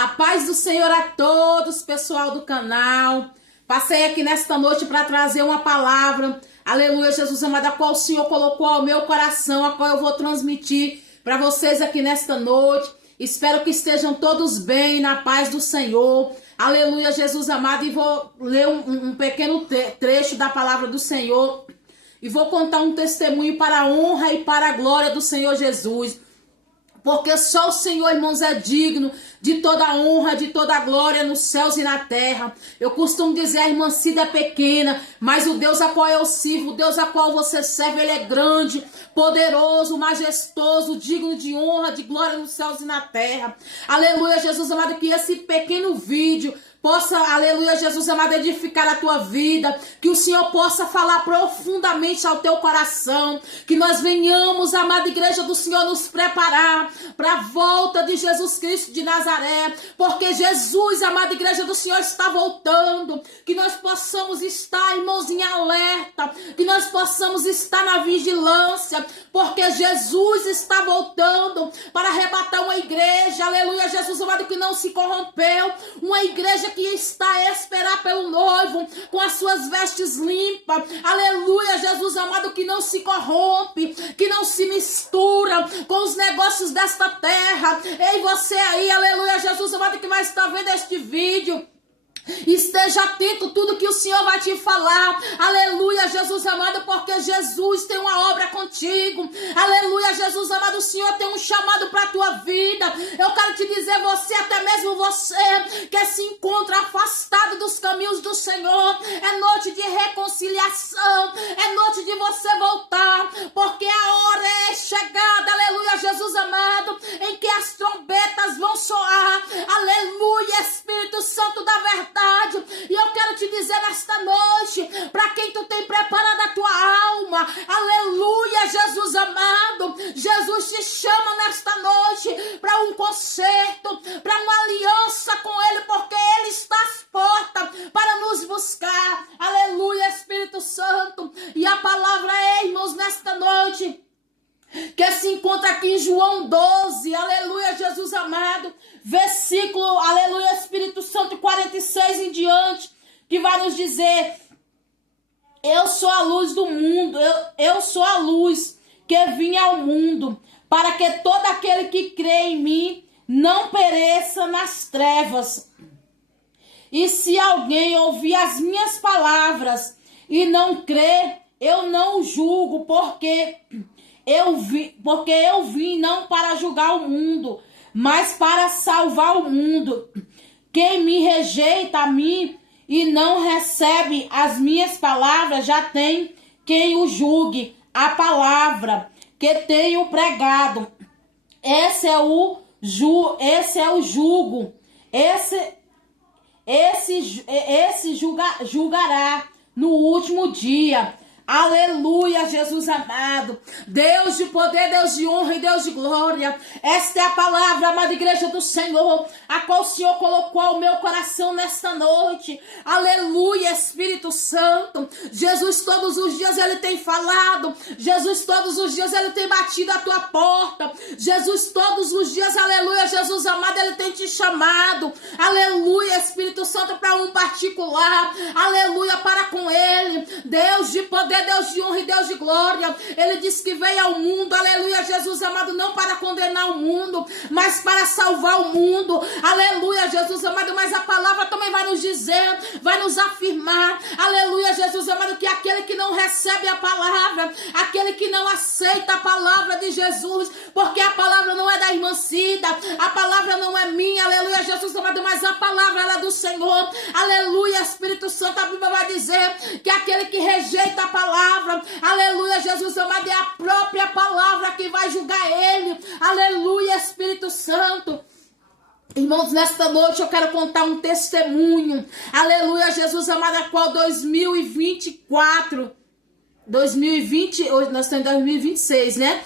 A paz do Senhor a todos, pessoal do canal. Passei aqui nesta noite para trazer uma palavra, aleluia, Jesus amado, a qual o Senhor colocou ao meu coração, a qual eu vou transmitir para vocês aqui nesta noite. Espero que estejam todos bem, na paz do Senhor. Aleluia, Jesus amado, e vou ler um pequeno trecho da palavra do Senhor e vou contar um testemunho para a honra e para a glória do Senhor Jesus. Porque só o Senhor, irmãos, é digno de toda a honra, de toda a glória nos céus e na terra. Eu costumo dizer, a irmã Cida é pequena, mas o Deus a qual eu sirvo, o Deus a qual você serve, ele é grande, poderoso, majestoso, digno de honra, de glória nos céus e na terra. Aleluia, Jesus amado, que esse pequeno vídeo possa, aleluia, Jesus amado, edificar a tua vida, que o Senhor possa falar profundamente ao teu coração, que nós venhamos, amada igreja do Senhor, nos preparar para a volta de Jesus Cristo de Nazaré, porque Jesus, amada igreja do Senhor, está voltando, que nós possamos estar, irmãos, em alerta, que nós possamos estar na vigilância, porque Jesus está voltando para arrebatar uma igreja, aleluia, Jesus amado, que não se corrompeu, uma igreja que está a esperar pelo noivo, com as suas vestes limpas, aleluia, Jesus amado, que não se corrompe, que não se mistura com os negócios desta terra. Ei, você aí, aleluia, Jesus amado, que vai estar vendo este vídeo, esteja atento a tudo que o Senhor vai te falar, aleluia, Jesus amado, porque Jesus tem uma obra contigo, aleluia, Jesus amado, o Senhor tem um chamado para a tua vida. Eu quero te dizer, você, até mesmo você que se encontra afastado dos caminhos do Senhor, é noite de reconciliação, é noite de você voltar, porque a hora é chegada, aleluia, Jesus amado, em que as trombetas vão soar, aleluia, Espírito Santo da verdade. E eu quero te dizer nesta noite, para quem tu tem preparado a tua alma, aleluia, Jesus amado, Jesus te chama nesta noite para um concerto, para uma aliança com Ele, porque Ele está às portas para nos buscar, aleluia, Espírito Santo. E a palavra é, irmãos, nesta noite, que se encontra aqui em João 12, aleluia, Jesus amado, versículo, aleluia, Espírito Santo, 46 em diante, que vai nos dizer: eu sou a luz do mundo, eu sou a luz que vim ao mundo, para que todo aquele que crê em mim não pereça nas trevas. E se alguém ouvir as minhas palavras e não crê, eu não o julgo, porque eu vim não para julgar o mundo, mas para salvar o mundo. Quem me rejeita a mim e não recebe as minhas palavras, já tem quem o julgue. A palavra que tenho pregado, esse é o jugo. Esse julgará no último dia. Aleluia, Jesus amado, Deus de poder, Deus de honra e Deus de glória. Esta é a palavra, amada igreja do Senhor, a qual o Senhor colocou ao meu coração nesta noite. Aleluia, Espírito Santo. Jesus todos os dias ele tem falado, Jesus todos os dias ele tem batido a tua porta, Jesus todos os dias, aleluia, Jesus amado, ele tem te chamado, aleluia, Espírito Santo, para um particular, aleluia, para com ele. Deus de poder, Deus de honra e Deus de glória, ele disse que veio ao mundo, aleluia, Jesus amado, não para condenar o mundo, mas para salvar o mundo, aleluia, Jesus amado. Mas a palavra também vai nos dizer, vai nos afirmar, aleluia, Jesus amado, que aquele que não recebe a palavra, aquele que não aceita a palavra de Jesus, porque a palavra não é da irmã Cida, a palavra não é minha, aleluia, Jesus amado, mas a palavra ela é do Senhor, aleluia, Espírito Santo. A Bíblia vai dizer que aquele que rejeita a palavra, aleluia, Jesus amado, é a própria palavra que vai julgar ele, aleluia, Espírito Santo. Irmãos, nesta noite eu quero contar um testemunho, aleluia, Jesus amado, a qual 2024, 2020, hoje nós estamos em 2026, né?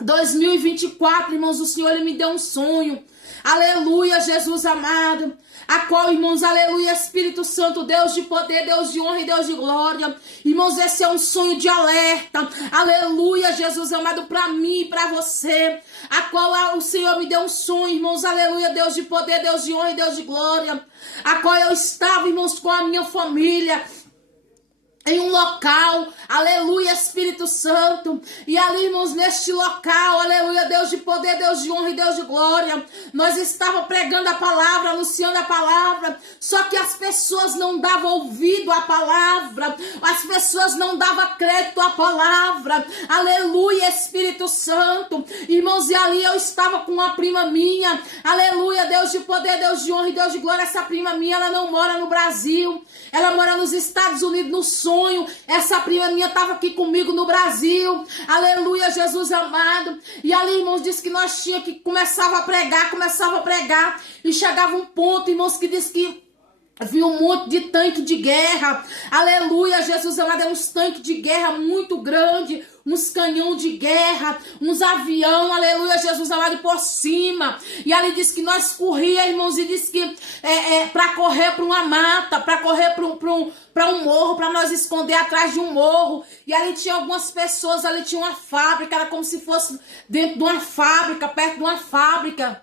2024, irmãos, o Senhor, Ele me deu um sonho. Aleluia, Jesus amado. A qual, irmãos, aleluia, Espírito Santo, Deus de poder, Deus de honra e Deus de glória. Irmãos, esse é um sonho de alerta. Aleluia, Jesus amado, para mim e para você. A qual o Senhor me deu um sonho, irmãos, aleluia, Deus de poder, Deus de honra e Deus de glória. A qual eu estava, irmãos, com a minha família em um local, aleluia, Espírito Santo, e ali, irmãos, neste local, aleluia, Deus de poder, Deus de honra e Deus de glória, nós estávamos pregando a palavra, anunciando a palavra, só que as pessoas não davam ouvido à palavra, as pessoas não davam crédito à palavra, aleluia, Espírito Santo, irmãos, e ali eu estava com uma prima minha, aleluia, Deus de poder, Deus de honra e Deus de glória. Essa prima minha, ela não mora no Brasil, ela mora nos Estados Unidos, no sonho. Essa prima minha estava aqui comigo no Brasil, aleluia, Jesus amado, e ali, irmãos, disse que nós tínhamos que começava a pregar, e chegava um ponto, irmãos, que disse que viu um monte de tanque de guerra, aleluia, Jesus amado, é uns tanques de guerra muito grande, uns canhão de guerra, uns avião, aleluia, Jesus amado, por cima. E ali diz que nós corria, irmãos, e diz que para correr para uma mata, para correr para um morro, para nós esconder atrás de um morro. E ali tinha algumas pessoas, ali tinha uma fábrica, era como se fosse dentro de uma fábrica, perto de uma fábrica.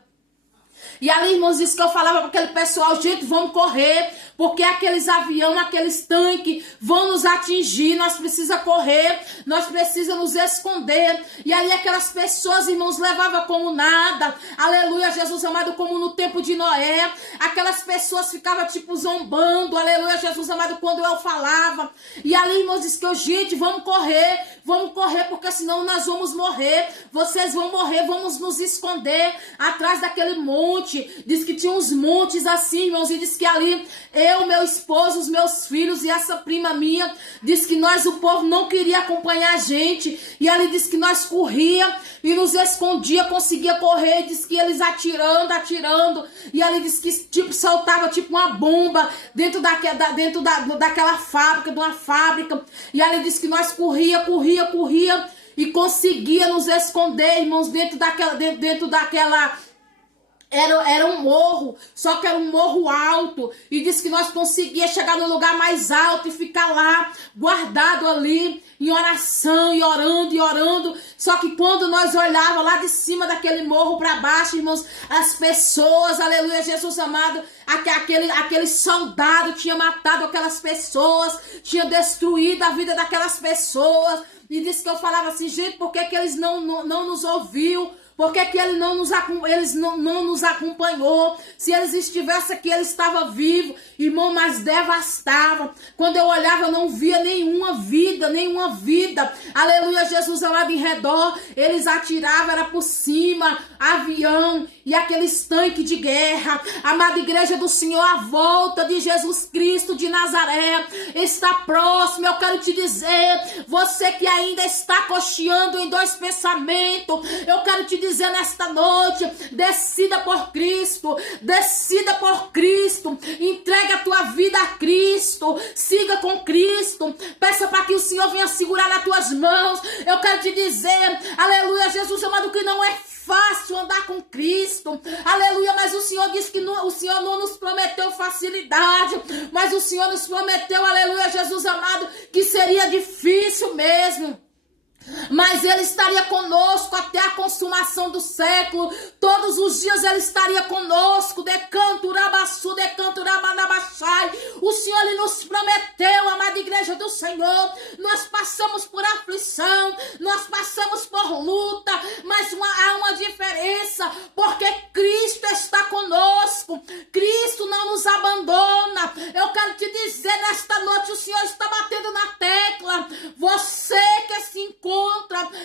E ali, irmãos, isso que eu falava para aquele pessoal, gente, vamos correr, porque aqueles aviões, aqueles tanques vão nos atingir, nós precisamos correr, nós precisamos nos esconder. E ali aquelas pessoas, irmãos, levavam como nada, aleluia, Jesus amado, como no tempo de Noé, aquelas pessoas ficavam tipo zombando, aleluia, Jesus amado, quando eu falava. E ali, irmãos, disse que eu, gente, vamos correr, porque senão nós vamos morrer, vocês vão morrer, vamos nos esconder atrás daquele monte. Diz que tinha uns montes assim, irmãos, e diz que ali eu, meu esposo, os meus filhos e essa prima minha, diz que o povo não queria acompanhar a gente, e ali diz que nós corria e nos escondia, conseguia correr, diz que eles atirando, e ali diz que tipo soltava tipo uma bomba dentro daquela fábrica, de uma fábrica, e ali diz que nós corria e conseguia nos esconder, irmãos, dentro daquela era um morro, só que era um morro alto, e disse que nós conseguíamos chegar no lugar mais alto e ficar lá, guardado ali, em oração, e orando, só que quando nós olhávamos lá de cima daquele morro para baixo, irmãos, as pessoas, aleluia, Jesus amado, aquele soldado tinha matado aquelas pessoas, tinha destruído a vida daquelas pessoas, e disse que eu falava assim, gente, por que eles não nos ouviu? Por que eles não nos acompanhou? Se eles estivessem aqui, ele estava vivo, irmão, mas devastava. Quando eu olhava, eu não via nenhuma vida. Aleluia, Jesus amado, em redor. Eles atiravam, era por cima, avião e aqueles tanques de guerra. Amada igreja do Senhor, a volta de Jesus Cristo de Nazaré está próxima. Eu quero te dizer, você que ainda está cocheando em dois pensamentos, eu quero te dizer nesta noite, decida por Cristo, entregue a tua vida a Cristo, siga com Cristo, peça para que o Senhor venha segurar nas tuas mãos. Eu quero te dizer, aleluia, Jesus amado, que não é fácil andar com Cristo, aleluia, mas o Senhor disse que o Senhor não nos prometeu facilidade, mas o Senhor nos prometeu, aleluia, Jesus amado, que seria difícil mesmo. Mas Ele estaria conosco até a consumação do século. Todos os dias Ele estaria conosco. O Senhor Ele nos prometeu, amada igreja do Senhor. Nós passamos por aflição, nós passamos por luta, mas há uma diferença, porque Cristo está conosco. Cristo não nos abandona. Eu quero te dizer nesta noite, o Senhor está batendo na tecla. Você que se encontra,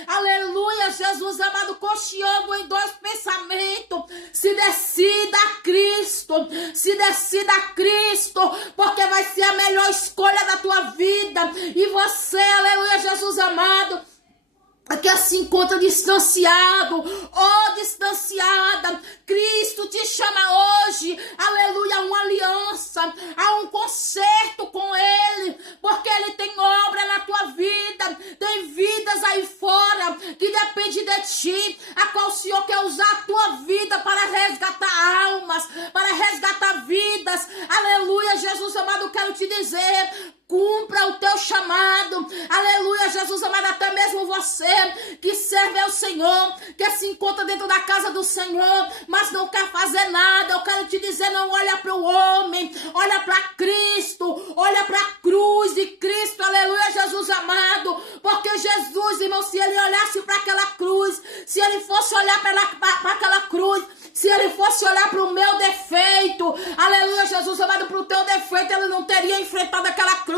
aleluia, Jesus amado, cocheando em dois pensamentos, se decida a Cristo, porque vai ser a melhor escolha da tua vida. E você, aleluia, Jesus amado, que se encontra distanciado, distanciada, Cristo te chama hoje, aleluia, a uma aliança, a um concerto com Ele, porque Ele tem obra na tua vida, tem vidas aí fora que depende de ti, dizer: cumpra o teu chamado, aleluia, Jesus amado. Até mesmo você que serve ao Senhor, que se encontra dentro da casa do Senhor, mas não quer fazer nada, eu quero te dizer: não olha para o homem, olha para Cristo, olha para a cruz de Cristo, aleluia, Jesus amado. Porque Jesus, irmão, se ele olhasse para aquela cruz, se ele fosse olhar para aquela cruz, se ele fosse olhar para o meu defeito, aleluia, Jesus amado, para o teu defeito, ele não teria enfrentado aquela cruz.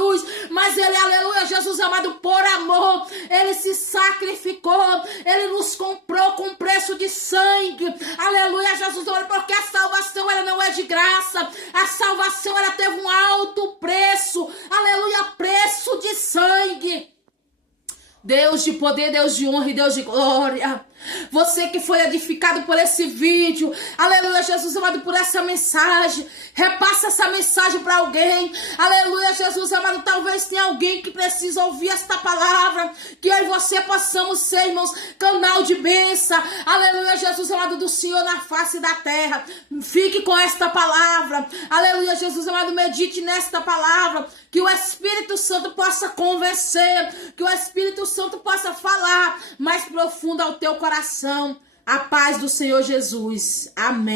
Mas ele, aleluia, Jesus amado, por amor, ele se sacrificou, ele nos comprou com preço de sangue, aleluia, Jesus amado, porque a salvação, ela não é de graça, a salvação, ela teve um alto preço, aleluia, preço de sangue. Deus de poder, Deus de honra e Deus de glória, você que foi edificado por esse vídeo, aleluia, Jesus amado, por essa mensagem, repassa essa mensagem para alguém, aleluia, Jesus amado. Talvez tenha alguém que precisa ouvir esta palavra, que eu e você possamos ser, irmãos, canal de bênção, aleluia, Jesus amado, do Senhor na face da terra. Fique com esta palavra, aleluia, Jesus amado, medite nesta palavra, que o Espírito Santo possa convencer, que o Espírito Santo possa falar mais profundo ao teu coração. A paz do Senhor Jesus. Amém.